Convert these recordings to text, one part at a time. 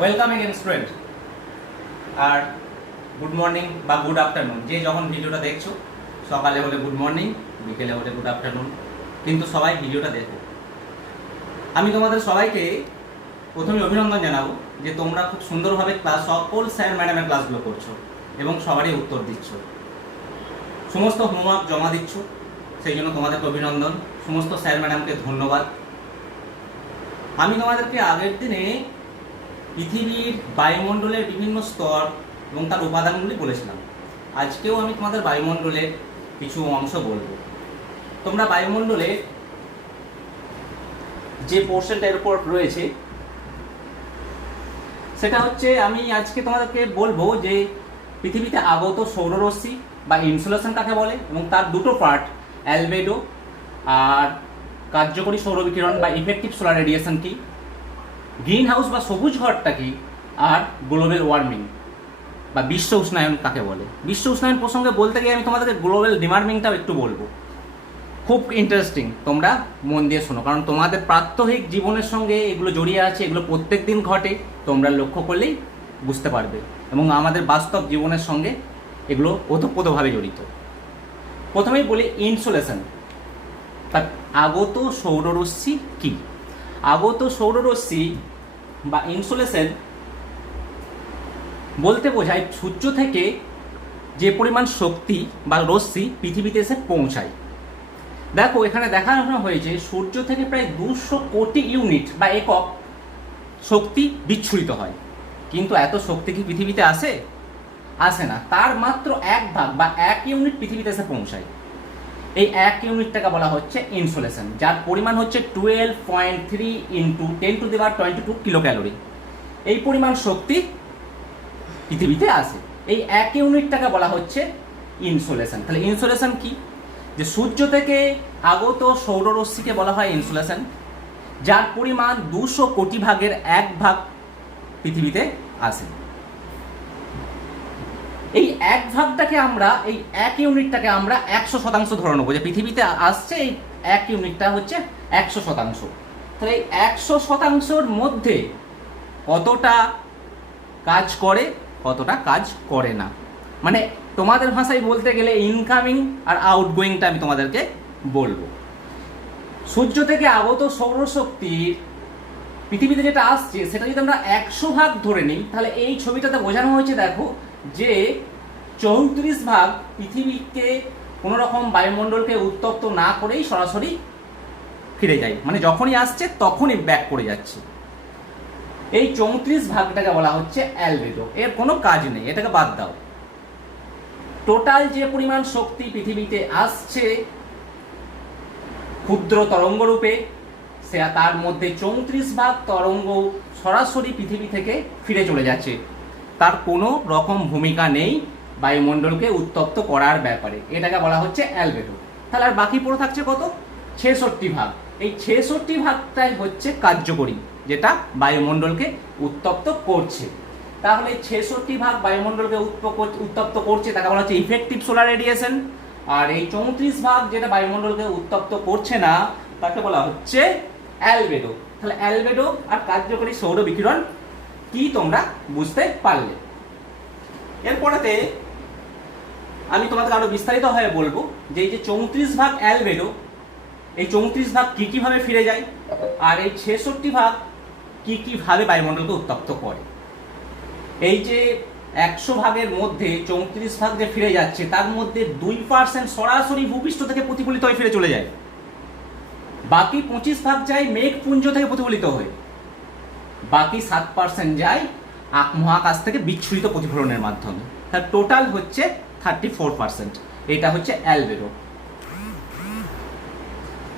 Welcome again student. আর good morning বা good afternoon, যে যখন ভিডিওটা দেখছো, সকালে হলে গুড মর্নিং, বিকেলে হলে গুড আফটারনুন, কিন্তু সবাই ভিডিওটা দেখো। আমি তোমাদের সবাইকে প্রথমে অভিনন্দন জানাবো যে তোমরা খুব সুন্দরভাবে ক্লাস সকল স্যার ম্যাডামের ক্লাসগুলো করছো এবং সবারই উত্তর দিচ্ছ, সমস্ত হোমওয়ার্ক জমা দিচ্ছ, সেই জন্য তোমাদেরকে অভিনন্দন। সমস্ত স্যার ম্যাডামকে ধন্যবাদ। আমি তোমাদেরকে আগের দিনে পৃথিবীর বায়ুমণ্ডলের বিভিন্ন স্তর এবং তার উপাদানগুলি বলেছিলাম। আজকেও আমি তোমাদের বায়ুমণ্ডলের কিছু অংশ বলবো। তোমরা বায়ুমণ্ডলে যে পোর্শনটার উপর রয়েছে সেটা হচ্ছে, আমি আজকে তোমাদেরকে বলবো যে পৃথিবীতে আগত সৌররশ্মি বা ইনসুলেশন কাকে বলে এবং তার দুটো পার্ট, অ্যালবেডো আর কার্যকরী সৌরবিকিরণ বা ইফেক্টিভ সোলার রেডিয়েশন কি, গ্রিন হাউস বা সবুজ ঘরটা কি, আর গ্লোবাল ওয়ার্মিং বা বিশ্ব উষ্ণায়ন কাকে বলে। বিশ্ব উষ্ণায়ন প্রসঙ্গে বলতে গিয়ে আমি তোমাদেরকে গ্লোবাল ডিওয়ার্মিংটাও একটু বলবো। খুব ইন্টারেস্টিং, তোমরা মন দিয়ে শোনো, কারণ তোমাদের প্রাত্যহিক জীবনের সঙ্গে এগুলো জড়িয়ে আছে, এগুলো প্রত্যেক দিন ঘটে, তোমরা লক্ষ্য করলেই বুঝতে পারবে এবং আমাদের বাস্তব জীবনের সঙ্গে এগুলো ওতপ্রোতভাবে জড়িত। প্রথমেই বলি ইনসুলেশন, তার আগত সৌররশ্মি কি। আগত সৌররশ্মি বা ইনসুলেশন বলতে বোঝায় সূর্য থেকে যে পরিমাণ শক্তি বা রশ্মি পৃথিবীতে এসে পৌঁছায়। দেখো এখানে দেখানো হয়েছে সূর্য থেকে প্রায় 200 কোটি ইউনিট বা একক শক্তি বিচ্ছুরিত হয়, কিন্তু এত শক্তি কি পৃথিবীতে আসে না। তার মাত্র 1 ভাগ বা 1 ইউনিট পৃথিবীতে এসে পৌঁছায়। এই 1 ইউনিটটাকে বলা হচ্ছে ইনসুলেশন, যার পরিমাণ হচ্ছে 12.3 ইন্টু 10⁻22 কিলো ক্যালোরি। এই পরিমাণ শক্তি পৃথিবীতে আসে। এই 1 ইউনিটটাকে বলা হচ্ছে ইনসুলেশন। তাহলে ইনসুলেশন কি? যে সূর্য থেকে আগত সৌররশ্মিকে বলা হয় ইনসুলেশন, যার পরিমাণ 200 কোটি ভাগের 1 ভাগ পৃথিবীতে আসে। এই 1 ভাগটাকে আমরা, এই 1 ইউনিটটাকে আমরা 100% ধরে নেবো, যে পৃথিবীতে আসছে এই 1 ইউনিটটা হচ্ছে 100%। তাহলে এই 100%র মধ্যে কতটা কাজ করে, কতটা কাজ করে না, মানে তোমাদের ভাষায় বলতে গেলে ইনকামিং আর আউটগোয়িংটা আমি তোমাদেরকে বলবো। সূর্য থেকে আগত সৌরশক্তির পৃথিবীতে যেটা আসছে সেটা যদি আমরা 100 ভাগ ধরে নিই, তাহলে এই ছবিটাতে বোঝানো হয়েছে, দেখো যে 34 ভাগ পৃথিবীকে কোনো রকম বায়ুমণ্ডলকে উত্তপ্ত না করেই সরাসরি ফিরে যায়, মানে যখনই আসছে তখনই ব্যাক করে যাচ্ছে। এই 34 ভাগটাকে বলা হচ্ছে অ্যালবেডো। এর কোনো কাজ নেই, এটাকে বাদ দাও। টোটাল যে পরিমাণ শক্তি পৃথিবীতে আসছে ক্ষুদ্র তরঙ্গ রূপে, সে তার মধ্যে 34 ভাগ তরঙ্গ সরাসরি পৃথিবী থেকে ফিরে চলে যাচ্ছে। তার কোনো রকম ভূমিকা নেই বায়ুমণ্ডলকে উত্তপ্ত করার ব্যাপারে, এটাকে বলা হচ্ছে অ্যালবেডো। তাহলে আর বাকি পড়ে থাকছে কত? 66 ভাগ। এই 66 ভাগটাই হচ্ছে কার্যকরী, যেটা বায়ুমণ্ডলকে উত্তপ্ত করছে। তাহলে 66 ভাগ বায়ুমণ্ডলকে উত্তপ্ত করছে তাকে বলা হচ্ছে ইফেক্টিভ সোলার রেডিয়েশন, আর এই 34 ভাগ যেটা বায়ুমণ্ডলকে উত্তপ্ত করছে না তাকে বলা হচ্ছে অ্যালবেডো। তাহলে অ্যালবেডো আর কার্যকরী সৌর বিকিরণ কি তোমরা বুঝতে পারলে। এরপরেতে আমি তোমাদের আরো বিস্তারিতভাবে বলবো যে এই যে 34 ভাগ অ্যালবেডো, এই 34 ভাগ কি কিভাবে ফিরে যায়, আর এই 66 ভাগ কি কিভাবে বায়ুমণ্ডলকে উত্তপ্ত করে। এই যে 100 ভাগের মধ্যে 34 ভাগ যে ফিরে যাচ্ছে, তার মধ্যে 2% সরাসরি ভূপৃষ্ঠ থেকে প্রতিফলিত হয়ে ফিরে চলে যায়। বাকি 25 ভাগ যায় মেঘপুঞ্জ থেকে প্রতিফলিত হয়ে, বাকি 7% যায় মহাকাশ থেকে বিচ্ছুরিত প্রতিফলনের মাধ্যমে। তার টোটাল হচ্ছে 34%। এটা হচ্ছে অ্যালবেডো।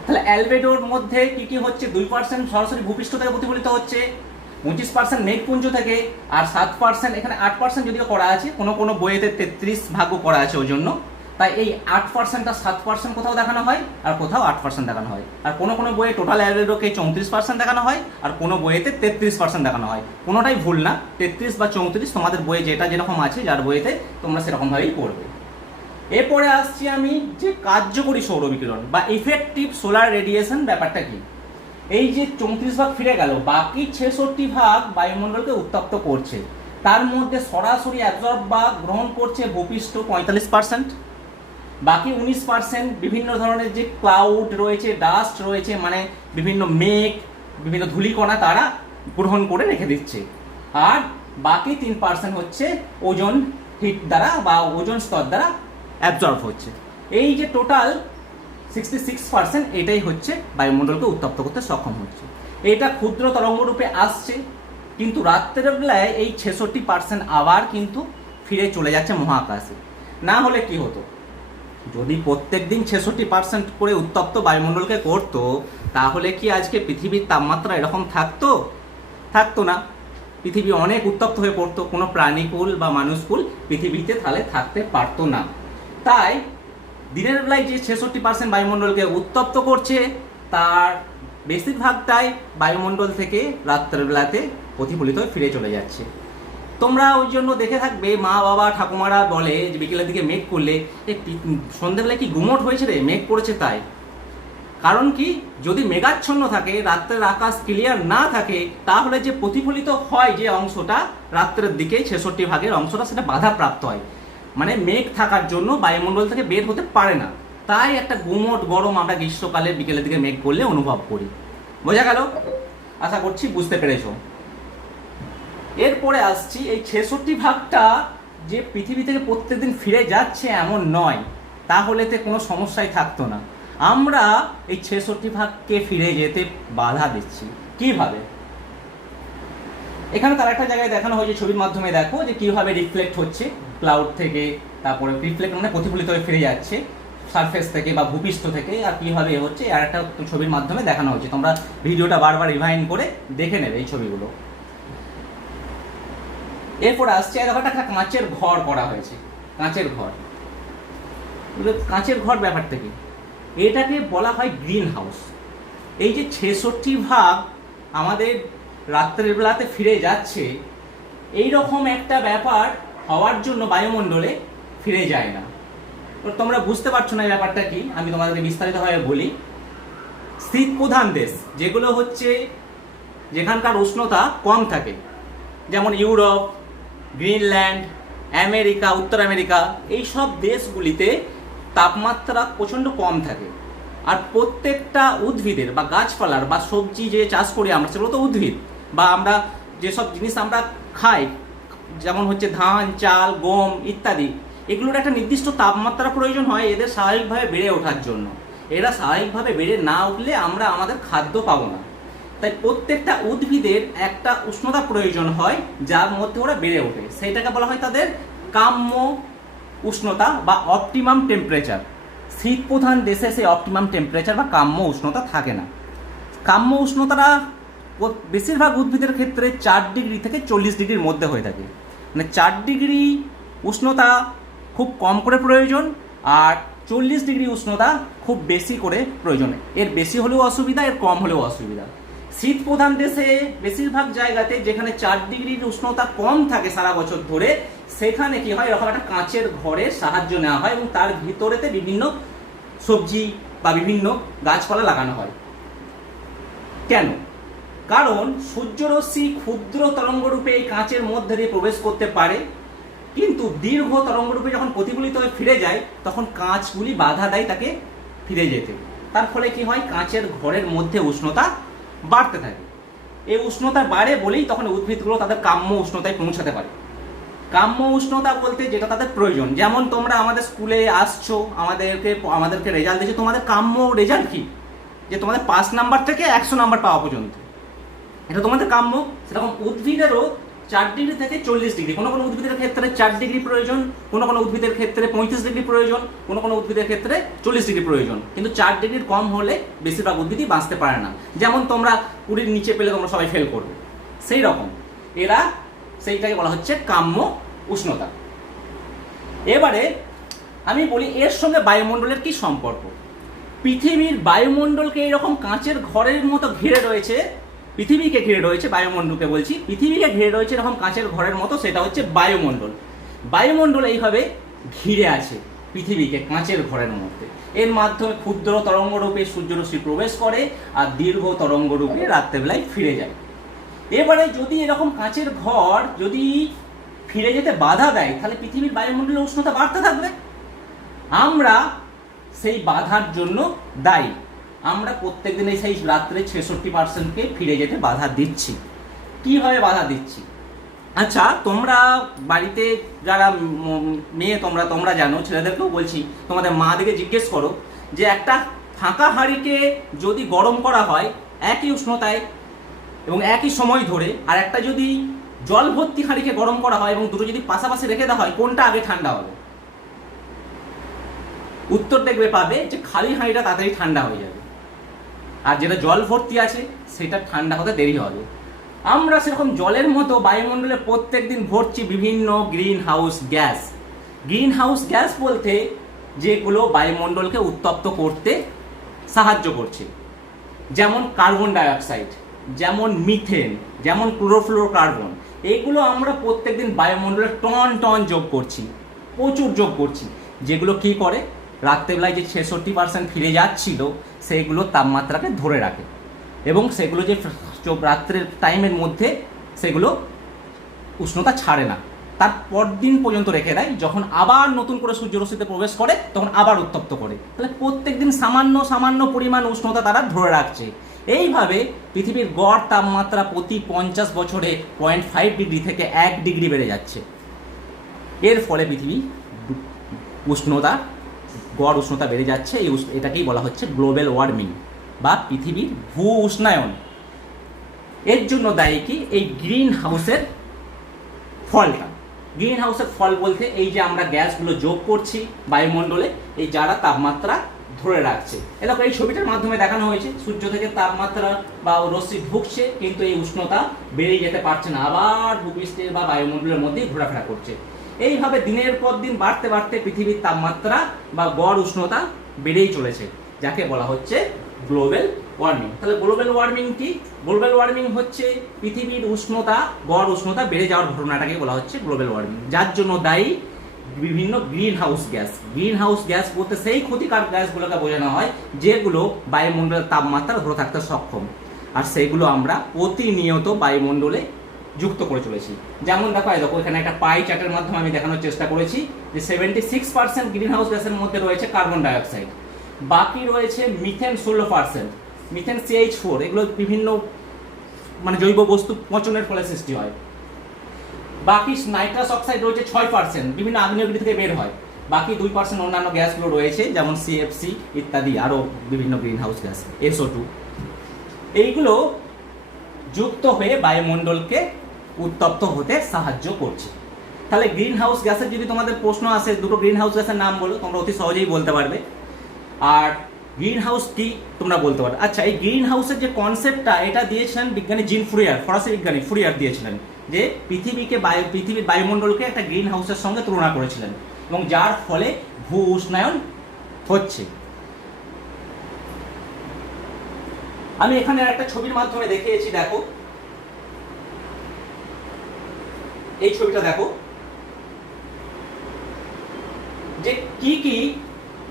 তাহলে অ্যালবেডোর মধ্যে কি হচ্ছে? 2% সরাসরি ভূপৃষ্ঠ থেকে প্রতিফলিত হচ্ছে, 25% মেঘপুঞ্জ থেকে, আর 7%, এখানে 8% যদিও করা আছে, কোনো বইয়েতে 33 ভাগও করা আছে ওই জন্য। তাই এই 8% আর 7% কোথাও দেখানো হয় আর কোথাও 8% দেখানো হয়। আর কোনো বইয়ে টোটাল অ্যালবেডোকে 34% দেখানো হয় আর কোনো বইয়েতে 33% দেখানো হয়। কোনোটাই ভুল না, 33 বা 34 তোমাদের বইয়ে যেটা যেরকম আছে, যার বইয়েতে তোমরা সেরকমভাবেই পড়বে। এরপরে আসছি আমি যে কার্যকরী সৌর বিকিরণ বা ইফেক্টিভ সোলার রেডিয়েশন ব্যাপারটা কি। এই যে 34 ভাগ ফিরে গেল, বাকি 66 ভাগ বায়ুমণ্ডলকে উত্তপ্ত করছে। তার মধ্যে সরাসরি অ্যাবজর্ব বা গ্রহণ করছে ভূপৃষ্ঠ 45%, বাকি 19% বিভিন্ন ধরনের যে ক্লাউড রয়েছে, ডাস্ট রয়েছে, মানে বিভিন্ন মেঘ, বিভিন্ন ধূলিকণা তারা গ্রহণ করে রেখে দিচ্ছে। আর বাকি 3% হচ্ছে ওজোন হিট দ্বারা বা ওজোন স্তর দ্বারা অ্যাবজর্ব হচ্ছে। এই যে টোটাল 66% এটাই হচ্ছে বায়ুমণ্ডলকে উত্তপ্ত করতে সক্ষম হচ্ছে। এটা ক্ষুদ্র তরঙ্গ রূপে আসছে, কিন্তু রাত্রের বেলায় এই 66% আবার কিন্তু ফিরে চলে যাচ্ছে মহাকাশে। না হলে কি হতো, যদি প্রত্যেক দিন 66% করে উত্তপ্ত বায়ুমণ্ডলকে করতো, তাহলে কি আজকে পৃথিবীর তাপমাত্রা এরকম থাকতো না। পৃথিবী অনেক উত্তপ্ত হয়ে পড়তো, কোনো প্রাণীকুল বা মানুষকুল পৃথিবীতে তাহলে থাকতে পারতো না। তাই দিনের বেলায় যে 66% বায়ুমণ্ডলকে উত্তপ্ত করছে, তার বেশিরভাগটাই বায়ুমণ্ডল থেকে রাত্রের বেলাতে প্রতিফলিত হয়ে ফিরে চলে যাচ্ছে। তোমরা ওই জন্য দেখে থাকবে, মা বাবা ঠাকুমারা বলে যে বিকেলের দিকে মেঘ করলে সন্ধ্যেবেলায় কি গুমট হয়েছে রে, মেঘ করেছে তাই। কারণ কি, যদি মেঘাচ্ছন্ন থাকে, রাত্রের আকাশ ক্লিয়ার না থাকে, তাহলে যে প্রতিফলিত হয় যে অংশটা রাত্রের দিকে 66 ভাগের অংশটা, সেটা বাধাপ্রাপ্ত হয়। মানে মেঘ থাকার জন্য বায়ুমণ্ডল থেকে বের হতে পারে না। তাই একটা গুমট গরম আমরা গ্রীষ্মকালে বিকেলের দিকে মেঘ করলে অনুভব করি। বোঝা গেল? আশা করছি বুঝতে পেরেছ। এরপরে আসছি, এই 66 ভাগটা যে পৃথিবী থেকে প্রত্যেকদিন ফিরে যাচ্ছে এমন নয়, তাহলে তো কোনো সমস্যাই থাকতো না। আমরা এই 66 ভাগকে ফিরে যেতে বাধা দিচ্ছি। কিভাবে? এখানে তার একটা জায়গায় দেখানো হয়েছে, ছবির মাধ্যমে দেখো যে কিভাবে রিফ্লেক্ট হচ্ছে ক্লাউড থেকে, তারপরে রিফ্লেক্ট মানে প্রতিফলিত হয়ে ফিরে যাচ্ছে সারফেস থেকে বা ভূপৃষ্ঠ থেকে, আর কিভাবে হচ্ছে আর একটা ছবির মাধ্যমে দেখানো হয়েছে। তোমরা ভিডিওটা বারবার রিভাইন্ড করে দেখে নেবে এই ছবিগুলো। এরপর আসছে, দেখো একটা কাঁচের ঘর করা হয়েছে। কাঁচের ঘর ব্যাপারটা কি? এটাকে বলা হয় গ্রিন হাউস। এই যে 66 ভাগ আমাদের রাত্রের বেলাতে ফিরে যাচ্ছে, এই রকম একটা ব্যাপার হওয়ার জন্য বায়ুমণ্ডলে ফিরে যায় না। তো তোমরা বুঝতে পারছো না এই ব্যাপারটা কি, আমি তোমাদেরকে বিস্তারিতভাবে বলি। শীত প্রধান দেশ যেগুলো হচ্ছে, যেখানকার উষ্ণতা কম থাকে, যেমন ইউরোপ, গ্রিনল্যান্ড, আমেরিকা, উত্তর আমেরিকা, এই সব দেশগুলিতে তাপমাত্রা প্রচণ্ড কম থাকে। আর প্রত্যেকটা উদ্ভিদের বা গাছপালার বা সবজি যে চাষ করি আমরা, সেগুলো তো উদ্ভিদ, বা আমরা যেসব জিনিস আমরা খাই, যেমন হচ্ছে ধান, চাল, গম ইত্যাদি, এগুলোর একটা নির্দিষ্ট তাপমাত্রা প্রয়োজন হয় এদের স্বাভাবিকভাবে বেড়ে ওঠার জন্য। এরা স্বাভাবিকভাবে বেড়ে না উঠলে আমরা আমাদের খাদ্য পাবো না। তাই প্রত্যেকটা উদ্ভিদের একটা উষ্ণতা প্রয়োজন হয় যার মধ্যে ওরা বেড়ে ওঠে, সেইটাকে বলা হয় তাদের কাম্য উষ্ণতা বা অপটিমাম টেম্পারেচার। শীত প্রধান দেশে সেই অপটিমাম টেম্পারেচার বা কাম্য উষ্ণতা থাকে না। কাম্য উষ্ণতাটা বেশিরভাগ উদ্ভিদের ক্ষেত্রে 4 ডিগ্রি থেকে 40 ডিগ্রির মধ্যে হয়ে থাকে। মানে 4 ডিগ্রি উষ্ণতা খুব কম করে প্রয়োজন, আর 40 ডিগ্রি উষ্ণতা খুব বেশি করে প্রয়োজন। এর বেশি হলেও অসুবিধা, এর কম হলেও অসুবিধা। শীত প্রধান দেশে বেশিরভাগ জায়গাতে যেখানে 4 ডিগ্রির উষ্ণতা কম থাকে সারা বছর ধরে, সেখানে কি হয়, এরকম একটা কাঁচের ঘরের সাহায্য নেওয়া হয় এবং তার ভিতরেতে বিভিন্ন সবজি বা বিভিন্ন গাছপালা লাগানো হয়। কেন? কারণ সূর্যরশ্মি ক্ষুদ্র তরঙ্গরূপে এই কাঁচের মধ্যে দিয়ে প্রবেশ করতে পারে, কিন্তু দীর্ঘ তরঙ্গরূপে যখন প্রতিফলিত হয়ে ফিরে যায়, তখন কাঁচগুলি বাধা দেয় তাকে ফিরে যেতে। তার ফলে কি হয়, কাঁচের ঘরের মধ্যে উষ্ণতা বাড়তে থাকে। এই উষ্ণতা বাড়ে বলেই তখন উদ্ভিদগুলো তাদের কাম্য উষ্ণতায় পৌঁছাতে পারে। কাম্য উষ্ণতা বলতে যেটা তাদের প্রয়োজন, যেমন তোমরা আমাদের স্কুলে আসছো, আমাদেরকে রেজাল্ট দিয়েছো, তোমাদের কাম্য রেজাল্ট কি? যে তোমাদের 5 নাম্বার থেকে 100 নাম্বার পাওয়া পর্যন্ত, এটা তোমাদের কাম্য। সেরকম উদ্ভিদেরও 4 ডিগ্রি থেকে 40 ডিগ্রি, কোনো কোনো উদ্ভিদের ক্ষেত্রে 4 ডিগ্রি প্রয়োজন, কোনো কোনো উদ্ভিদের ক্ষেত্রে 35 ডিগ্রি প্রয়োজন, কোনো কোনো উদ্ভিদের ক্ষেত্রে 40 ডিগ্রি প্রয়োজন। কিন্তু 4 ডিগ্রির কম হলে বেশিরভাগ উদ্ভিদই বাঁচতে পারে না। যেমন তোমরা 20-র নিচে পেলে তোমরা সবাই ফেল করবে, সেই রকম এরা সেইটাকে বলা হচ্ছে কাম্য উষ্ণতা। এবারে আমি বলি এর সঙ্গে বায়ুমণ্ডলের কি সম্পর্ক। পৃথিবীর বায়ুমণ্ডলকে এরকম কাঁচের ঘরের মতো ঘিরে রয়েছে, পৃথিবীকে ঘিরে রয়েছে, বায়ুমণ্ডলকে বলছি, পৃথিবীকে ঘিরে রয়েছে এরকম কাঁচের ঘরের মতো, সেটা হচ্ছে বায়ুমণ্ডল। বায়ুমণ্ডল এইভাবে ঘিরে আছে পৃথিবীকে কাঁচের ঘরের মধ্যে। এর মাধ্যমে ক্ষুদ্র তরঙ্গরূপে সূর্যরশ্মি প্রবেশ করে আর দীর্ঘ তরঙ্গরূপে রাত্রেবেলায় ফিরে যায়। এবারে যদি এরকম কাঁচের ঘর যদি ফিরে যেতে বাধা দেয়, তাহলে পৃথিবীর বায়ুমণ্ডলের উষ্ণতা বাড়তে থাকবে। আমরা সেই বাধার জন্য দায়ী। আমরা প্রত্যেকদিন সেই রাত্রে 66%কে ফিরে যেতে বাধা দিচ্ছি। কিভাবে বাধা দিচ্ছি? আচ্ছা, তোমরা বাড়িতে যারা মেয়ে তোমরা জানো, ছেলেদেরকেও বলছি, তোমাদের মাদেরকে জিজ্ঞেস করো যে একটা ফাঁকা হাঁড়িকে যদি গরম করা হয় একই উষ্ণতায় এবং একই সময় ধরে, আর একটা যদি জল ভর্তি হাঁড়িকে গরম করা হয় এবং দুটো যদি পাশাপাশি রেখে দেওয়া হয়, কোনটা আগে ঠান্ডা হবে? উত্তর দেখবে পাবে যে খালি হাঁড়িটা তাড়াতাড়ি ঠান্ডা হয়ে যাবে, আর যেটা জল ভর্তি আছে সেটা ঠান্ডা হতে দেরি হবে। আমরা সেরকম জলের মতো বায়ুমণ্ডলে প্রত্যেক দিন ভরছি বিভিন্ন green house gas. Green house gas বলতে যেগুলো বায়ুমণ্ডলকে উত্তপ্ত করতে সাহায্য করছে, যেমন কার্বন ডাইঅক্সাইড, যেমন মিথেন, যেমন ক্লোরোফ্লোরোকার্বন। এইগুলো আমরা প্রত্যেকদিন বায়ুমণ্ডলে টন টন যোগ করছি, প্রচুর যোগ করছি, যেগুলো কি করে রাত্রেবেলায় যে 66% ফিরে যাচ্ছিল সেইগুলো তাপমাত্রাকে ধরে রাখে এবং সেগুলো যে রাত্রের টাইমের মধ্যে সেগুলো উষ্ণতা ছাড়ে না, তার পরদিন পর্যন্ত রেখে দেয়। যখন আবার নতুন করে সূর্যরশ্মিতে প্রবেশ করে তখন আবার উত্তপ্ত করে। তাহলে প্রত্যেক দিন সামান্য সামান্য পরিমাণ উষ্ণতা তারা ধরে রাখছে। এইভাবে পৃথিবীর গড় তাপমাত্রা প্রতি 50 বছরে 0.5 ডিগ্রি থেকে 1 ডিগ্রি বেড়ে যাচ্ছে। এর ফলে পৃথিবী উষ্ণতা গড় উষ্ণতা বেড়ে যাচ্ছে। এটাকেই বলা হচ্ছে গ্লোবাল ওয়ার্মিং বা পৃথিবীর ভূ উষ্ণায়ন। এর জন্য দায়ী কি? এই গ্রিন হাউসের ফলটা। গ্রিন হাউসের ফল বলতে এই যে আমরা গ্যাসগুলো যোগ করছি বায়ুমণ্ডলে, এই যারা তাপমাত্রা ধরে রাখছে। এরকম এই ছবিটার মাধ্যমে দেখানো হয়েছে, সূর্য থেকে তাপমাত্রা বা রশ্মি ঢুকছে কিন্তু এই উষ্ণতা বেড়ে যেতে পারছে না, আবার ভূপৃষ্ঠে বা বায়ুমণ্ডলের মধ্যেই ঘোরাফেরা করছে। এইভাবে দিনের পর দিন বাড়তে বাড়তে পৃথিবীর তাপমাত্রা বা গড় উষ্ণতা বেড়েই চলেছে, যাকে বলা হচ্ছে গ্লোবাল ওয়ার্মিং। তাহলে গ্লোবাল ওয়ার্মিং কি? গ্লোবাল ওয়ার্মিং হচ্ছে পৃথিবীর উষ্ণতা, গড় উষ্ণতা বেড়ে যাওয়ার ঘটনাটাকে বলা হচ্ছে গ্লোবাল ওয়ার্মিং, যার জন্য দায়ী বিভিন্ন green house gas. Green house gas বলতে সেই ক্ষতিকারক গ্যাসগুলোকে বোঝানো হয় যেগুলো বায়ুমণ্ডলের তাপমাত্রা ধরে থাকতে সক্ষম, আর সেইগুলো আমরা প্রতিনিয়ত বায়ুমণ্ডলে যুক্ত করে চলেছি। যেমন দেখো এখানে একটা পাই চার্টের মাধ্যমে আমি দেখানোর চেষ্টা করেছি যে 76% গ্রিন হাউস গ্যাসের মধ্যে রয়েছে কার্বন ডাইঅক্সাইড, বাকি রয়েছে মিথেন 16%, মিথেন CH4, এগুলো বিভিন্ন জৈব বস্তু পচনের ফলে সৃষ্টি হয়। বাকি নাইট্রাস অক্সাইড রয়েছে 6%, বিভিন্ন আগ্নেয়গিরি থেকে বের হয়। বাকি 2% অন্যান্য গ্যাসগুলো রয়েছে যেমন CFC ইত্যাদি, আরও বিভিন্ন গ্রিন হাউস গ্যাস, SO2। এইগুলো যুক্ত হয়ে বায়ুমণ্ডলকে উত্তপ্ত হতে সাহায্য করছে। তাহলে গ্রিন হাউস গ্যাসের যদি তোমাদের প্রশ্ন আসে, দুটো গ্রিন হাউস গ্যাসের নাম বলো, তোমরা অতি সহজেই বলতে পারবে। আর গ্রিন হাউস কি তোমরা বলতে পারো। আচ্ছা, এই গ্রিন হাউসের যে কনসেপ্টটা, এটা দিয়েছিলেন বিজ্ঞানী জিন ফুরিয়ার, ফরাসি বিজ্ঞানী ফুরিয়ার দিয়েছিলেন, যে পৃথিবীর বায়ুমণ্ডলকে একটা গ্রিন হাউসের সঙ্গে তুলনা করেছিলেন এবং যার ফলে ভূ উষ্ণায়ন হচ্ছে। আমি এখানে একটা ছবির মাধ্যমে দেখিয়েছি, দেখো এই ছবিটা দেখো, যে কি কি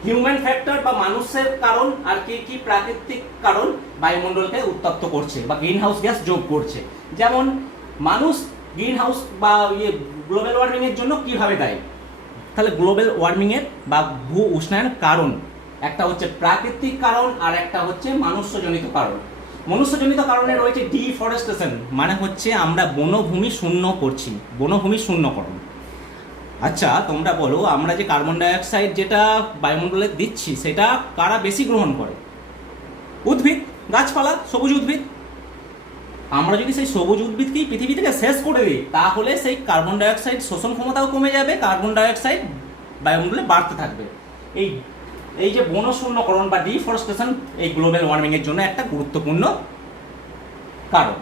হিউম্যান ফ্যাক্টর বা মানুষের কারণ আর কি কি প্রাকৃতিক কারণ বায়ুমণ্ডলকে উত্তপ্ত করছে বা গ্রিন হাউস গ্যাস যোগ করছে। যেমন মানুষ গ্রিন হাউস বা গ্লোবাল ওয়ার্মিং এর জন্য কিভাবে দায়ী। তাহলে গ্লোবাল ওয়ার্মিং এর বা ভূ উষ্ণায়নের কারণ, একটা হচ্ছে প্রাকৃতিক কারণ আর একটা হচ্ছে মনুষ্যজনিত কারণ। মনুষ্যজনিত কারণে রয়েছে ডিফরেস্টেশন, মানে হচ্ছে আমরা বনভূমি শূন্য করছি, বনভূমি শূন্যকরণ। আচ্ছা, তোমরা বলো, আমরা যে কার্বন ডাইঅক্সাইড যেটা বায়ুমণ্ডলে দিচ্ছি সেটা কারা বেশি গ্রহণ করে? উদ্ভিদ, গাছপালা, সবুজ উদ্ভিদ। আমরা যদি সেই সবুজ উদ্ভিদকেই পৃথিবী থেকে শেষ করে দিই, তাহলে সেই কার্বন ডাইঅক্সাইড শোষণ ক্ষমতাও কমে যাবে, কার্বন ডাইঅক্সাইড বায়ুমণ্ডলে বাড়তে থাকবে। এই যে বনশূন্যকরণ বা ডিফরেস্টেশন এই গ্লোবাল ওয়ার্মিং এর জন্য একটা গুরুত্বপূর্ণ কারণ।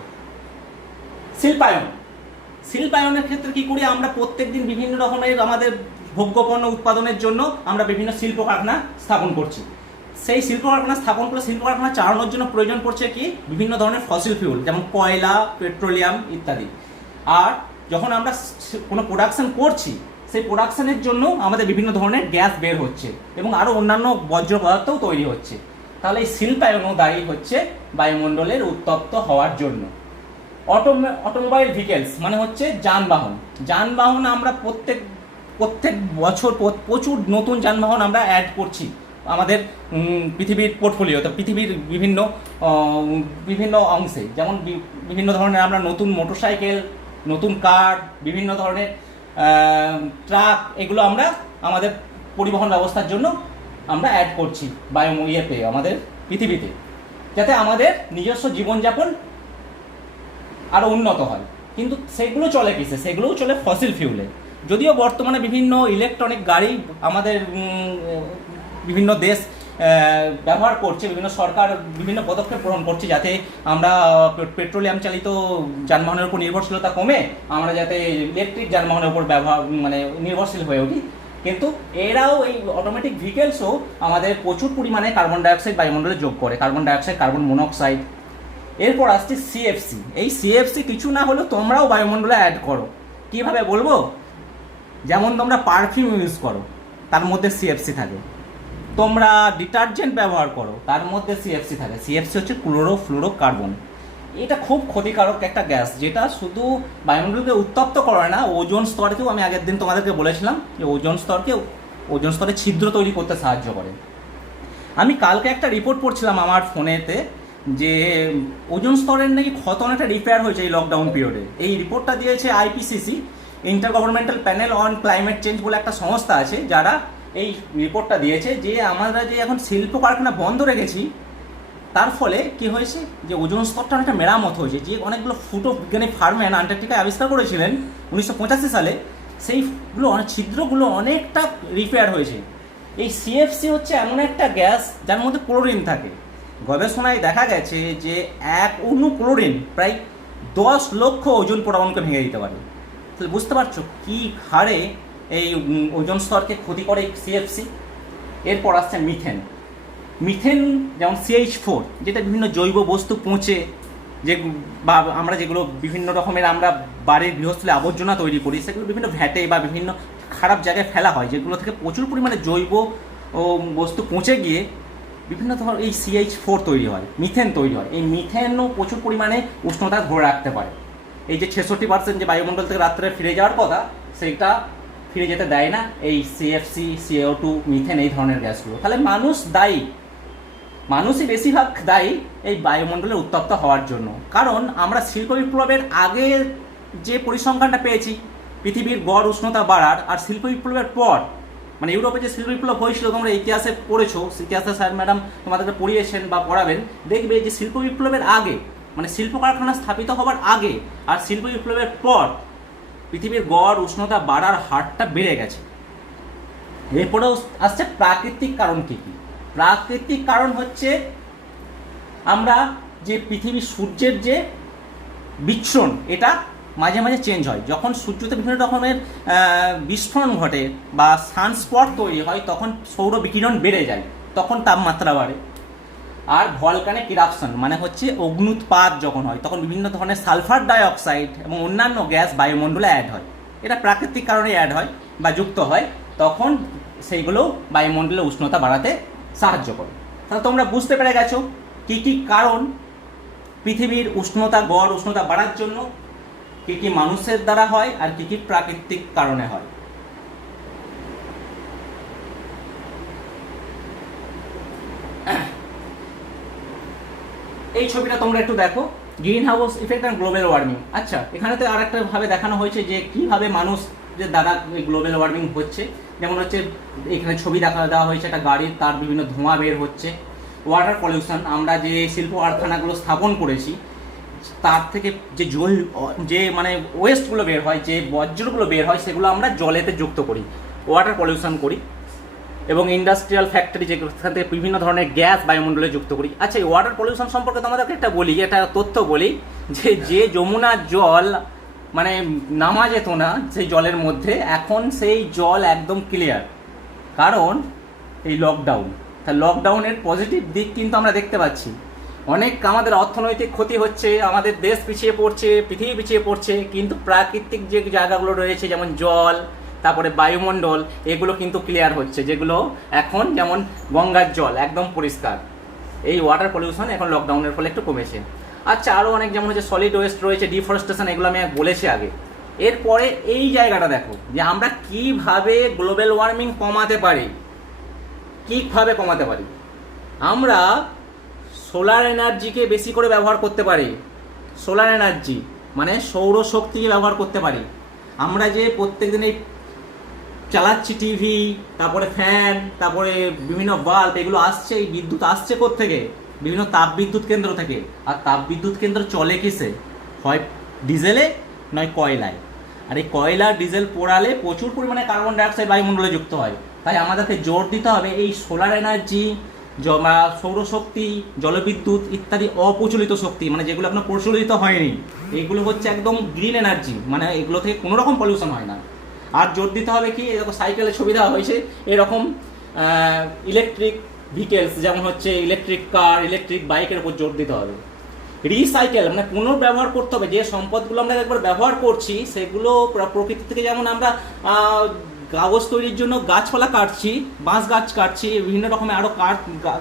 শিল্পায়নের ক্ষেত্রে কি করি আমরা? প্রত্যেকদিন বিভিন্ন রকমের আমাদের ভোগ্যপণ্য উৎপাদনের জন্য আমরা বিভিন্ন শিল্প কারখানা স্থাপন করছি। সেই শিল্প কারখানা স্থাপন করে শিল্প কারখানা চালানোর জন্য প্রয়োজন পড়ছে কি? বিভিন্ন ধরনের ফসিল ফিউল, যেমন কয়লা, পেট্রোলিয়াম ইত্যাদি। আর যখন আমরা কোনো প্রোডাকশন করছি, সেই প্রোডাকশনের জন্য আমাদের বিভিন্ন ধরনের গ্যাস বের হচ্ছে এবং আরও অন্যান্য বর্জ্য পদার্থও তৈরি হচ্ছে। তাহলে এই শিল্পায়নও দায়ী হচ্ছে বায়ুমণ্ডলের উত্তপ্ত হওয়ার জন্য। অটোমোবাইল ভেহিকেলস মানে হচ্ছে যানবাহন আমরা প্রত্যেক বছর প্রচুর নতুন যানবাহন আমরা অ্যাড করছি আমাদের পৃথিবীর পোর্টফোলিওতে, পৃথিবীর বিভিন্ন অংশে। যেমন বিভিন্ন ধরনের আমরা নতুন মোটরসাইকেল, নতুন কার, বিভিন্ন ধরনের ট্রাক, এগুলো আমরা আমাদের পরিবহন ব্যবস্থার জন্য আমরা অ্যাড করছি আমাদের পৃথিবীতে, যাতে আমাদের নিজস্ব জীবনযাপন আরও উন্নত হয়। কিন্তু সেগুলো চলে কিসে? সেগুলোও চলে ফসিল ফিউলে। যদিও বর্তমানে বিভিন্ন ইলেকট্রনিক গাড়ি আমাদের বিভিন্ন দেশ ব্যবহার করছে, বিভিন্ন সরকার বিভিন্ন পদক্ষেপ গ্রহণ করছে যাতে আমরা পেট্রোলিয়াম চালিত যানবাহনের উপর নির্ভরশীলতা কমে আমরা যাতে ইলেকট্রিক যানবাহনের উপর নির্ভরশীল হয়ে উঠি। কিন্তু এরাও এই অটোমেটিক ভেহিকেলসও আমাদের প্রচুর পরিমাণে কার্বন ডাইঅক্সাইড বায়ুমণ্ডলে যোগ করে, কার্বন ডাইঅক্সাইড, কার্বন মনোক্সাইড। এরপর আসছে সিএফসি। এই সিএফসি কিছু না হলেও তোমরাও বায়ুমণ্ডলে অ্যাড করো। কিভাবে বলবো? যেমন তোমরা পারফিউম ইউজ করো, তার মধ্যে সিএফসি থাকে। তোমরা ডিটারজেন্ট ব্যবহার করো, তার মধ্যে সিএফসি থাকে। সিএফসি হচ্ছে ক্লোরোফ্লুরোকার্বন। এটা খুব ক্ষতিকারক একটা গ্যাস, যেটা শুধু বায়ুমণ্ডলকে উত্তপ্ত করে না, ওজোন স্তরকেও, আমি আগের দিন তোমাদেরকে বলেছিলাম যে ওজোন স্তরে ছিদ্র তৈরি করতে সাহায্য করে। আমি কালকে একটা রিপোর্ট পড়ছিলাম আমার ফোনেতে যে ওজোন স্তরের নাকি ক্ষত অনেকটা রিপেয়ার হয়েছে এই লকডাউন পিরিয়ডে। এই রিপোর্টটা দিয়েছে IPCC, inter governmental panel on climate change বলে একটা সংস্থা আছে, যারা এই রিপোর্টটা দিয়েছে যে আমরা যে এখন শিল্প কারখানা বন্ধ রেখেছি, তার ফলে কি হয়েছে যে ওজোন স্তরটা অনেকটা মেরামত হয়েছে। যে অনেকগুলো ফুটো বিজ্ঞানী ফার্ম্যান আন্টার্কটিকায় আবিষ্কার করেছিলেন 1985 সালে, সেইগুলো ছিদ্রগুলো অনেকটা রিপেয়ার হয়েছে। এই সিএফসি হচ্ছে এমন একটা গ্যাস যার মধ্যে ক্লোরিন থাকে। গবেষণায় দেখা গেছে যে এক অণু ক্লোরিন প্রায় 10 লক্ষ ওজন পরমাণুকে ভেঙে দিতে পারে। তাহলে বুঝতে পারছো কী হারে এই ওজোন স্তরকে ক্ষতি করে সিএফসি। এরপর আসছে মিথেন, যেমন CH4, যেটা বিভিন্ন জৈব বস্তু পচে বা আমরা যেগুলো বিভিন্ন রকমের আমরা বাড়ির গৃহস্থলে আবর্জনা তৈরি করি, সেগুলো বিভিন্ন ভ্যাটে বা বিভিন্ন খারাপ জায়গায় ফেলা হয়, যেগুলো থেকে প্রচুর পরিমাণে জৈব বস্তু পচে গিয়ে বিভিন্ন ধরনের এই CH4 তৈরি হয়, মিথেন তৈরি হয়। এই মিথেনও প্রচুর পরিমাণে উষ্ণতা ধরে রাখতে পারে। এই যে 66% যে বায়ুমণ্ডল থেকে রাত্রে ফিরে যাওয়ার কথা, সেইটা ফিরে যেতে দেয় না এই CFC, CO2, মিথেন, এই ধরনের গ্যাসগুলো। তাহলে মানুষই বেশিরভাগ দায়ী এই বায়ুমণ্ডলের উত্তপ্ত হওয়ার জন্য। কারণ আমরা শিল্প বিপ্লবের আগে যে পরিসংখ্যানটা পেয়েছি পৃথিবীর গড় উষ্ণতা বাড়ার, আর শিল্প বিপ্লবের পর, মানে ইউরোপে যে শিল্প বিপ্লব হয়েছিল, তোমরা ইতিহাসে পড়েছো, ইতিহাসে স্যার ম্যাডাম তোমাদেরকে পড়িয়েছেন বা পড়াবেন, দেখবে যে শিল্প বিপ্লবের আগে, মানে শিল্প কারখানা স্থাপিত হওয়ার আগে আর শিল্প বিপ্লবের পর পৃথিবীর গড় উষ্ণতা বাড়ার হারটা বেড়ে গেছে। এরপরেও আসছে প্রাকৃতিক কারণ কী কী। প্রাকৃতিক কারণ হচ্ছে আমরা যে পৃথিবীর সূর্যের যে বিচ্ছুরণ, এটা মাঝে মাঝে চেঞ্জ হয়। যখন সূর্যতে বিভিন্ন রকমের বিস্ফোরণ ঘটে বা সানস্পট তৈরি হয়, তখন সৌর বিকিরণ বেড়ে যায়, তখন তাপমাত্রা বাড়ে। আর ভলকানিক ইরাপশন মানে হচ্ছে অগ্নুৎপাত যখন হয়, তখন বিভিন্ন ধরনের সালফার ডাইঅক্সাইড এবং অন্যান্য গ্যাস বায়ুমণ্ডলে অ্যাড হয়। এটা প্রাকৃতিক কারণে অ্যাড হয় বা যুক্ত হয়, তখন সেইগুলো বায়ুমণ্ডলে উষ্ণতা বাড়াতে সাহায্য করে। তাহলে তোমরা বুঝতে পেরে গেছো কী কী কারণ পৃথিবীর গড় উষ্ণতা বাড়ার জন্য, কী কী মানুষের দ্বারা হয় আর কী কী প্রাকৃতিক কারণে হয়। এই ছবিটা তোমরা একটু দেখো, green house effect and global warming. আচ্ছা, এখানে তো আর একটা ভাবে দেখানো হয়েছে যে কীভাবে মানুষের দ্বারা গ্লোবাল ওয়ার্মিং হচ্ছে। যেমন হচ্ছে এখানে ছবি দেওয়া হয়েছে একটা গাড়ির, তার বিভিন্ন ধোঁয়া বের হচ্ছে। ওয়াটার পলিউশন, আমরা যে শিল্প কারখানাগুলো স্থাপন করেছি তার থেকে যে মানে ওয়েস্টগুলো বের হয়, যে বর্জ্যগুলো বের হয়, সেগুলো আমরা জলেতে যুক্ত করি, ওয়াটার পলিউশন করি। এবং ইন্ডাস্ট্রিয়াল ফ্যাক্টরি, যেখান থেকে বিভিন্ন ধরনের গ্যাস বায়ুমণ্ডলে যুক্ত করি। আচ্ছা, এই ওয়াটার পলিউশন সম্পর্কে তোমাদেরকে একটা তথ্য বলি যে যমুনার জল মানে নামা যেত না সেই জলের মধ্যে, এখন সেই জল একদম ক্লিয়ার, কারণ এই লকডাউন। তা লকডাউনের পজিটিভ দিক কিন্তু আমরা দেখতে পাচ্ছি। অনেক আমাদের অর্থনৈতিক ক্ষতি হচ্ছে, আমাদের দেশ পিছিয়ে পড়ছে, পৃথিবী পিছিয়ে পড়ছে, কিন্তু প্রাকৃতিক যে জায়গাগুলো রয়েছে যেমন জল, তারপরে বায়ুমণ্ডল, এগুলো কিন্তু ক্লিয়ার হচ্ছে, যেগুলো এখন যেমন গঙ্গার জল একদম পরিষ্কার। এই ওয়াটার পলিউশন এখন লকডাউনের ফলে একটু কমেছে। আচ্ছা, আরও অনেক যেমন হচ্ছে সলিড ওয়েস্ট রয়েছে, ডিফরেস্টেশন, এগুলো আমি বলেছি আগে। এরপরে এই জায়গাটা দেখো যে আমরা কিভাবে গ্লোবাল ওয়ার্মিং কমাতে পারি। কীভাবে কমাতে পারি? আমরা সোলার এনার্জিকে বেশি করে ব্যবহার করতে পারি। সোলার এনার্জি মানে সৌরশক্তিকে ব্যবহার করতে পারি। আমরা যে প্রত্যেকদিন এই চালাচ্ছি টিভি, তারপরে ফ্যান, তারপরে বিভিন্ন বাল্ব, এগুলো আসছে, এই বিদ্যুৎ আসছে কোত্থেকে? বিভিন্ন তাপ বিদ্যুৎ কেন্দ্র থেকে। আর তাপ বিদ্যুৎ কেন্দ্র চলে কিসে? হয় ডিজেলে, নয় কয়লায়। আর এই কয়লা ডিজেল পোড়ালে প্রচুর পরিমাণে কার্বন ডাইঅক্সাইড বায়ুমণ্ডলে যুক্ত হয়। তাই আমাদেরকে জোর দিতে হবে এই সোলার এনার্জি, সৌরশক্তি, জলবিদ্যুৎ ইত্যাদি অপ্রচলিত শক্তি, মানে যেগুলো আপনার প্রচলিত হয়নি, এইগুলো হচ্ছে একদম গ্রিন এনার্জি, মানে এগুলো থেকে কোনো রকম পলিউশন হয় না। আর জোর দিতে হবে কি, এরকম সাইকেলের ছবি দেওয়া হয়েছে, এরকম ইলেকট্রিক ভেহিকেলস, যেমন হচ্ছে ইলেকট্রিক কার, ইলেকট্রিক বাইকের উপর জোর দিতে হবে। রিসাইকেল মানে পুনর্ব্যবহার করতে হবে। যে সম্পদগুলো আমরা একবার ব্যবহার করছি সেগুলো প্রকৃতি থেকে, যেমন আমরা কাগজ তৈরির জন্য গাছপালা কাটছি, বাঁশ গাছ কাটছি, বিভিন্ন রকমের আরও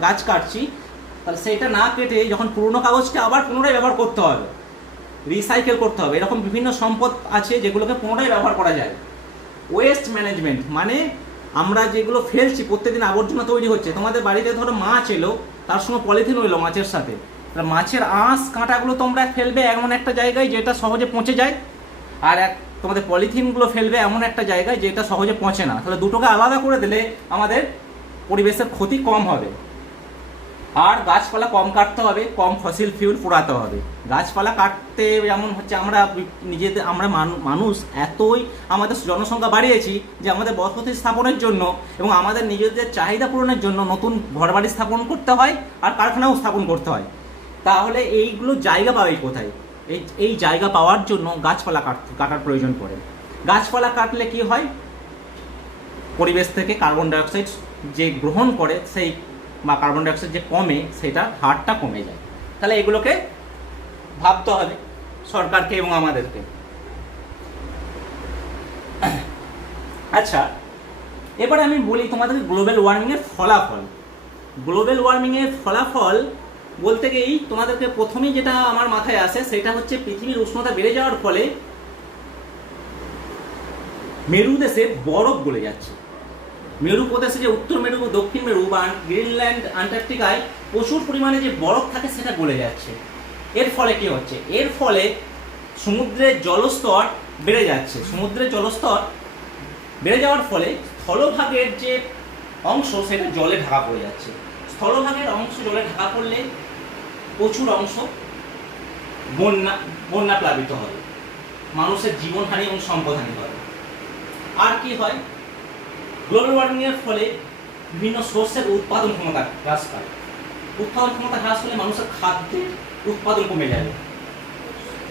গাছ কাটছি, তাহলে সেইটা না কেটে যখন পুরনো কাগজকে আবার পুনরায় ব্যবহার করতে হবে, রিসাইকেল করতে হবে। এরকম বিভিন্ন সম্পদ আছে যেগুলোকে পুনরায় ব্যবহার করা যায়। ওয়েস্ট ম্যানেজমেন্ট মানে আমরা যেগুলো ফেলছি, প্রত্যেকদিন আবর্জনা তৈরি হচ্ছে। তোমাদের বাড়িতে ধরো মাছ এলো, তার সঙ্গে পলিথিন হইলো মাছের সাথে, মাছের আঁশ কাঁটাগুলো তোমরা ফেলবে এমন একটা জায়গায় যেটা সহজে পচে যায়, আর তোমাদের পলিথিনগুলো ফেলবে এমন একটা জায়গায় যেটা সহজে পচে না। তাহলে দুটোকে আলাদা করে দিলে আমাদের পরিবেশের ক্ষতি কম হবে। আর গাছপালা কম কাটতে হবে, কম ফসিল ফিউল পোড়াতে হবে। গাছপালা কাটতে যেমন হচ্ছে আমরা মানুষ এতই আমাদের জনসংখ্যা বাড়িয়েছি যে আমাদের বসতি স্থাপনের জন্য এবং আমাদের নিজেদের চাহিদা পূরণের জন্য নতুন ঘরবাড়ি স্থাপন করতে হয় আর কারখানাও স্থাপন করতে হয়। তাহলে এইগুলো জায়গা পাবে কোথায়? এই জায়গা পাওয়ার জন্য গাছপালা কাটার প্রয়োজন পড়ে। গাছপালা কাটলে কি হয়? পরিবেশ থেকে কার্বন ডাইঅক্সাইড যে গ্রহণ করে সেই বা কার্বন ডাইঅক্সাইড যে কমে, সেটা হারটা কমে যায়। তাহলে এগুলোকে ভাবতে হবে সরকারকে এবং আমাদেরকে। আচ্ছা, এবারে আমি বলি তোমাদেরকে গ্লোবাল ওয়ার্মিংয়ের ফলাফল। গ্লোবাল ওয়ার্মিংয়ের ফলাফল বলতে গিয়েই তোমাদেরকে প্রথমেই যেটা আমার মাথায় আসে সেটা হচ্ছে পৃথিবীর উষ্ণতা বেড়ে যাওয়ার ফলে মেরু দেশে বরফ গলে যাচ্ছে। মেরু প্রদেশে যে উত্তর মেরু, দক্ষিণ মেরু বা গ্রিনল্যান্ড, আন্টার্কটিকায় প্রচুর পরিমাণে যে বরফ থাকে সেটা গলে যাচ্ছে। এর ফলে কি হচ্ছে? এর ফলে সমুদ্রের জলস্তর বেড়ে যাচ্ছে। সমুদ্রের জলস্তর বেড়ে যাওয়ার ফলে স্থলভাগের যে অংশ সেটা জলে ঢাকা পড়ে যাচ্ছে। স্থলভাগের অংশ জলে ঢাকা পড়লে প্রচুর অংশ বন্যা প্লাবিত হবে, মানুষের জীবনহানি এবং সম্পদহানি হবে। আর কি হয়? গ্লোবাল ওয়ার্মিং এর ফলে বিভিন্ন শস্যের উৎপাদন ক্ষমতা হ্রাস পায়। উৎপাদন ক্ষমতা হ্রাস হলে মানুষের খাদ্যের উৎপাদন কমে যাবে,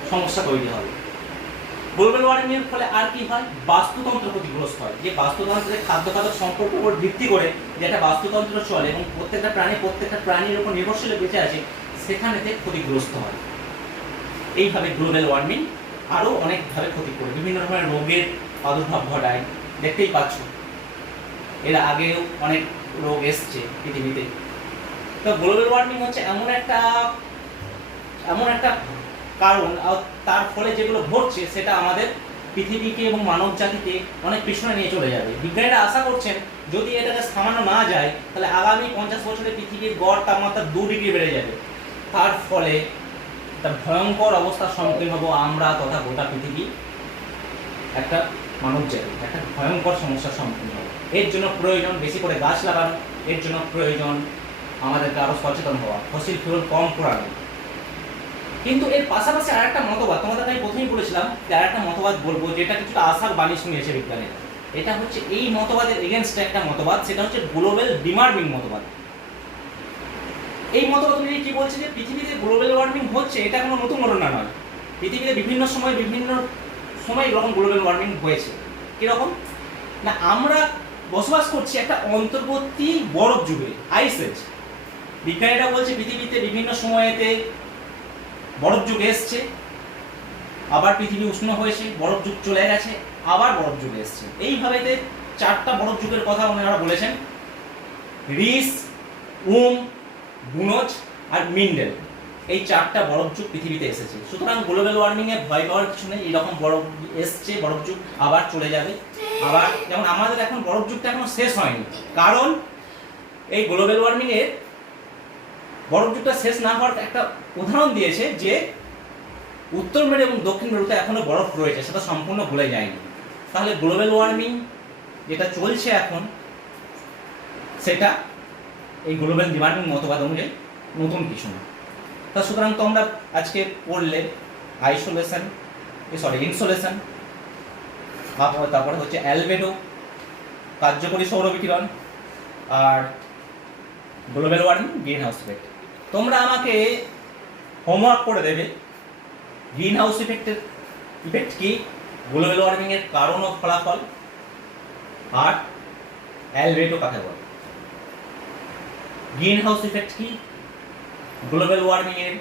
সমস্যা তৈরি হবে। গ্লোবাল ওয়ার্মিং এর ফলে আর কি হয়? বাস্তুতন্ত্র ক্ষতিগ্রস্ত হয়। যে বাস্তুতন্ত্রের খাদ্য খাদ্য সম্পর্কের উপর ভিত্তি করে যেটা বাস্তুতন্ত্র চলে এবং প্রত্যেকটা প্রাণীর উপর নির্ভরশীল বেঁচে আছে, সেখানেতে ক্ষতিগ্রস্ত হয়। এইভাবে গ্লোবাল ওয়ার্মিং আরও অনেকভাবে ক্ষতি করে, বিভিন্ন ধরনের রোগের প্রাদুর্ভাব ঘটায়। দেখতেই পাচ্ছ এর আগেও অনেক রোগ এসছে পৃথিবীতে। তো গ্লোবাল ওয়ার্মিং হচ্ছে এমন একটা কারণ, তার ফলে যেগুলো ঘটছে সেটা আমাদের পৃথিবীকে এবং মানব জাতিকে অনেক পিছনে নিয়ে চলে যাবে। বিজ্ঞানীরা আশা করছেন যদি এটাকে থামানো না যায় তাহলে আগামী 50 বছরে পৃথিবীর গড় তাপমাত্রা 2 ডিগ্রি বেড়ে যাবে। তার ফলে একটা ভয়ঙ্কর অবস্থার সম্মুখীন হব আমরা তথা গোটা পৃথিবী, একটা মানব জাতি একটা ভয়ঙ্কর সমস্যার সম্মুখীন হবে। এর জন্য প্রয়োজন বেশি করে গাছ লাগানো, এর জন্য প্রয়োজন আমাদেরকে আরও সচেতন হওয়া, ফসিল ফুয়েল কম পোড়ানো। কিন্তু এর পাশাপাশি আর একটা মতবাদ, তোমাদের আমি প্রথমেই বলেছিলাম যে আর একটা মতবাদ বলবো যেটা কিছুটা আশার বাণী শুনিয়েছে বিজ্ঞানীরা। এটা হচ্ছে এই মতবাদের এগেনস্টে একটা মতবাদ, সেটা হচ্ছে গ্লোবাল ডিমার্মিং মতবাদ। এই মতবাদ অনুযায়ী কি বলছে যে পৃথিবীতে গ্লোবাল ওয়ার্মিং হচ্ছে, এটা কোনো নতুন ঘটনা নয়। পৃথিবীতে বিভিন্ন সময় এরকম গ্লোবাল ওয়ার্মিং হয়েছে। কিরকম না, আমরা বসবাস করছি একটা অন্তর্বর্তী বরফ যুগে, আইস এজ। বিজ্ঞানীরা বলছে পৃথিবীতে বিভিন্ন সময়েতে বরফ যুগ এসছে, আবার পৃথিবী উষ্ণ হয়েছে, বরফ যুগ চলে গেছে, আবার বরফ যুগ এসছে। এইভাবে 4টা বরফ যুগের কথা ওনারা বলেছেন, রিস, বুনোচ আর মিন্ডেল। এই 4টা বরফ যুগ পৃথিবীতে এসেছে। সুতরাং গ্লোবাল ওয়ার্মিং এ ভয় পাওয়ার কিছু নেই। এরকম বরফ এসছে, বরফ যুগ আবার চলে যাবে। আবার যেমন আমাদের এখন বরফ যুগটা এখনো শেষ হয়নি, কারণ এই গ্লোবাল ওয়ার্মিং এর বরফ যুগটা শেষ না হওয়ার একটা উদাহরণ দিয়েছে যে উত্তর মেরু এবং দক্ষিণ মেরুতে এখনো বরফ রয়েছে, সেটা সম্পূর্ণ ভুলে যায়নি। তাহলে গ্লোবাল ওয়ার্মিং যেটা চলছে এখন, সেটা এই গ্লোবাল ওয়ার্মিং মতবাদ অনুযায়ী নতুন কিছু না। তা সুতরাং তোমরা আজকে পড়লে ইনসোলেশন, তারপরে হচ্ছে অ্যালবেডো, কার্যকরী সৌর বিকিরণ, আর global warming, green house effect. তোমরা আমাকে হোমওয়ার্ক করে দেবে গ্রিন হাউস ইফেক্ট কি, গ্লোবাল ওয়ার্মিং এর কারণ ও ফলাফল, আর অ্যালবেডো কাকে বলে। গ্রিন হাউস ইফেক্ট কি, গ্লোবাল ওয়ার্মিং এর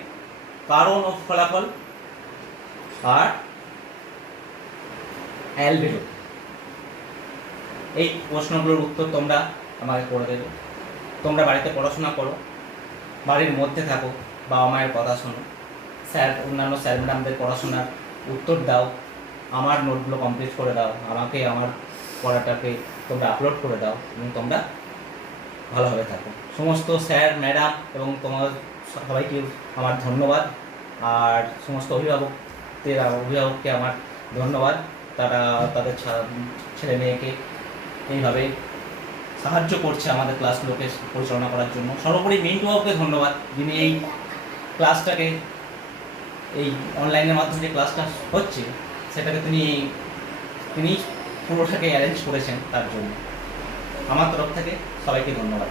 কারণ ও ফলাফল, আর অ্যালবেডো। এই প্রশ্নগুলোর উত্তর তোমরা আমাকে করে দেবে। তোমরা বাড়িতে পড়াশোনা করো, বাড়ির মধ্যে থাকো, বাবা মায়ের কথা শোনো, অন্যান্য স্যার ম্যাডামদের পড়াশোনার উত্তর দাও, আমার নোটগুলো কমপ্লিট করে দাও, আমাকে আমার পড়াটাকে তোমরা আপলোড করে দাও, এবং তোমরা ভালোভাবে থাকো। সমস্ত স্যার ম্যাডাম এবং তোমার সবাইকে আমার ধন্যবাদ, আর সমস্ত অভিভাবককে আমার ধন্যবাদ। তারা তাদের ছেলে মেয়েকে এইভাবে সাহায্য করছে আমাদের ক্লাসগুলোকে পরিচালনা করার জন্য। সর্বোপরি মিন্টু বাবুকে ধন্যবাদ, যিনি এই ক্লাসটাকে, এই অনলাইনের মাধ্যমে যে ক্লাসটা হচ্ছে সেটাকে তিনি পুরোটাকে অ্যারেঞ্জ করেছেন। তার জন্য আমার তরফ থেকে সবাইকে ধন্যবাদ।